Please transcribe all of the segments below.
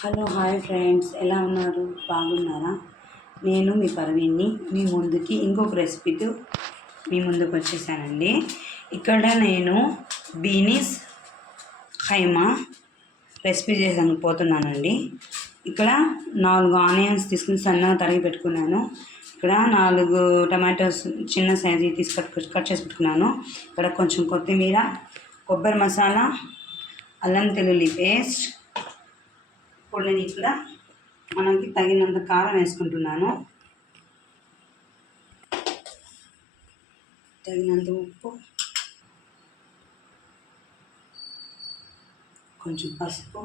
Hello hi friends, ఎలా ఉన్నారు? బాగున్నారా? నేను మీ పర్వీన్ని మీ ముందుకి ఇంకొక రెసిపీతో మీ ముందుకు వచ్చేసానండి. ఇక్కడ నేను బీనీస్ ఖైమా రెసిపీ చేయడానికి పోతున్నానండి. ఇక్కడ 4 ఆనియన్స్ తీసుకుని సన్నగా తరిగి పెట్టుకున్నాను. ఇక్కడ 4 టమాటోస్ చిన్న సైజు కట్ చేసి పెట్టుకున్నాను. ఇక్కడ కొంచెం కొత్తిమీర, కొబ్బరి మసాలా, అల్లం వెల్లుల్లి పేస్ట్. ఇప్పుడు నేను ఇక్కడ మనకి తగినంత కారం వేసుకుంటున్నాను, తగినంత ఉప్పు, కొంచెం పసుపు,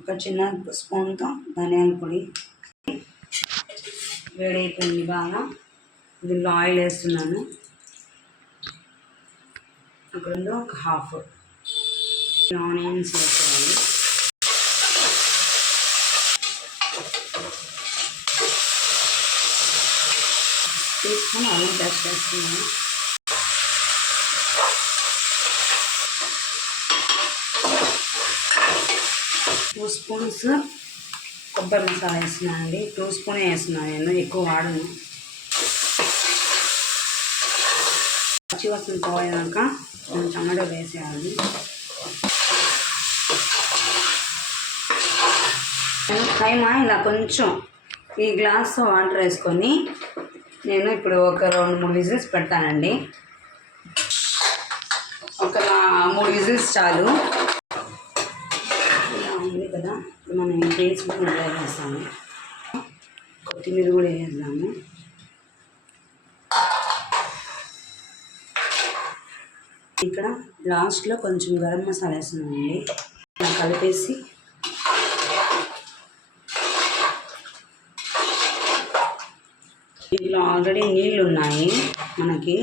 ఒక చిన్న స్పూన్తో ధనియాల పొడి. వేడైపోయింది బాగా. దీనిలో ఆయిల్ వేస్తున్నాను. అక్కడ ఒక హాఫ్ ఆనియన్స్ వేసేయాలి. తీసుకొని అల్లం పేస్ట్ వేస్తున్నాను. టూ స్పూన్స్ కొబ్బరి మసాలా వేస్తున్నాను అండి. 2 స్పూన్ వేస్తున్నాను, నేను ఎక్కువ వాడను. పచ్చివాసన పోయాక మనం టమాటో వేసేయాలి. ఖైమా ఇలా కొంచెం ఈ గ్లాస్ వాటర్ వేసుకొని నేను ఇప్పుడు ఒక 2-3 విజిల్స్ పెడతానండి. ఒక 3 విజిల్స్ చాలు. ఇలా ఉంది కదా, ఇప్పుడు మనం వేసుకుని వేస్తాము. కొత్తిమీర కూడా వేద్దాము. ఇక్కడ లాస్ట్లో కొంచెం గరం మసాలా వేస్తున్నామండి. కలిపేసి ఇందులో ఆల్రెడీ నీళ్ళు ఉన్నాయి మనకి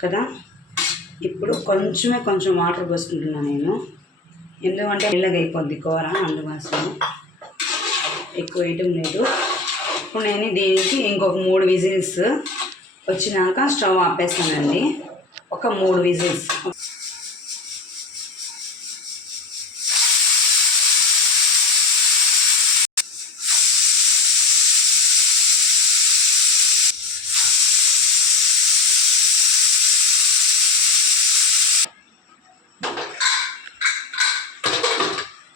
కదా. ఇప్పుడు కొంచెం వాటర్ పోసుకుంటున్నాను నేను, ఎందుకంటే నీళ్ళగా అయిపోద్ది కూర, అందుకోసం ఎక్కువ వేయటం లేదు. ఇప్పుడు నేను దీనికి ఇంకొక 3 విజిల్స్ వచ్చినాక స్టవ్ ఆపేస్తానండి. ఒక 3 విజిల్స్.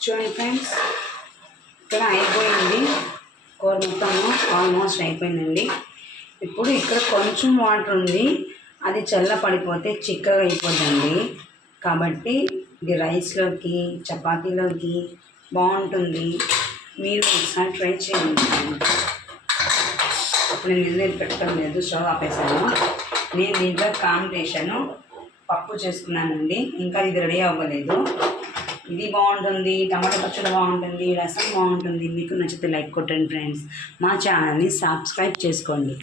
చూడండి ఫ్రెండ్స్, ఇక్కడ అయిపోయింది కూర మొత్తము, ఆల్మోస్ట్ అయిపోయిందండి. ఇప్పుడు ఇక్కడ కొంచెం వాటర్ ఉంది, అది చల్లపడిపోతే చిక్కగా అయిపోద్దండి. కాబట్టి ఇది రైస్లోకి, చపాతీలోకి బాగుంటుంది. మీరు ఒకసారి ట్రై చేయండి. ఇప్పుడు నేను నీళ్ళు పెట్టడం లేదు, స్టవ్ ఆపేసాను. నేను దీంట్లో కాంబినేషను పప్పు చేసుకున్నానండి. ఇంకా ఇది రెడీ అవ్వలేదు. ఇది బాగుంటుంది, టమాటా పచ్చడి బాగుంటుంది, రసం బాగుంటుంది. మీకు నచ్చితే లైక్ కొట్టండి ఫ్రెండ్స్. మా ఛానల్ని సబ్స్క్రైబ్ చేసుకోండి.